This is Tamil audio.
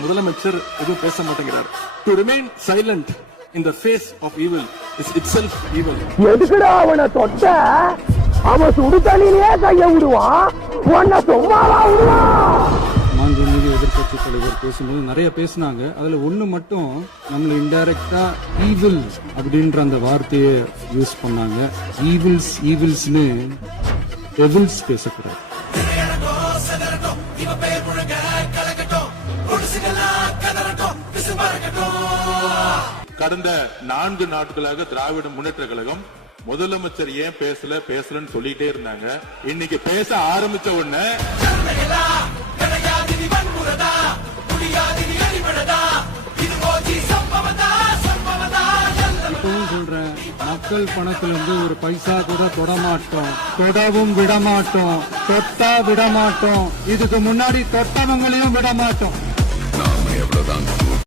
முதலமைச்சர் எதுவும் பேச மாட்டேங்கிறார். To remain silent in the face of evil is itself evil. எதுக்குடா அவனை தொட்ட? அவன் சுடு தண்ணியிலே கைய விடுவான், உன்னை சும்மாவா விடுவான்? மாண்புமிகு எதிர்கட்சி தலைவர் பேசும்போது நிறைய பேசினாங்க. அதுல ஒண்ணு மட்டும் நம்மள இன்டைரக்டா ஈவில் அப்படின்ற அந்த வார்த்தையை யூஸ் பண்ணாங்க. ஈவில்ஸ்னு டெவில்ஸ் பேசக்கூடாது. கடந்த 4 நாட்களாக திராவிட முன்னேற்ற கழகம் முதலமைச்சர் ஏன் பேசலன்னு சொல்லிட்டே இருந்தாங்க. இன்னைக்கு பேச ஆரம்பிச்ச உடனே இப்பவும் சொல்றேன், மக்கள் பணத்துல இருந்து ஒரு பைசா கூட தொடமாட்டோம், தொடவும் விடமாட்டோம், தொட்டா விடமாட்டோம், இதுக்கு முன்னாடி தொட்டவங்களையும் விடமாட்டோம்.